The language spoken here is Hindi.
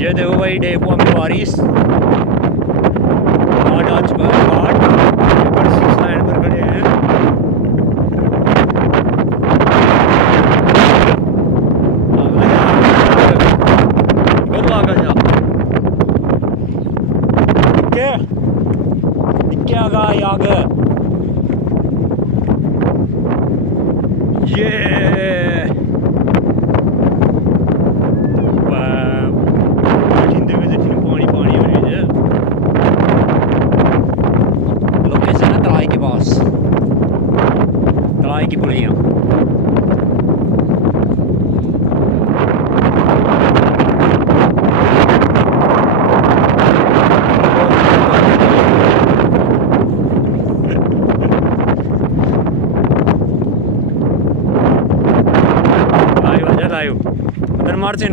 ये देखो भाई डेपो में बारिश घाट आ चुका है। घाट पर 6 लाइन पर खड़े हैं। आगा जा दिखे आगा आगे ये लोकेशन है तलाई के पास, तलाई की पुलियाँ। लाइव उधर मार से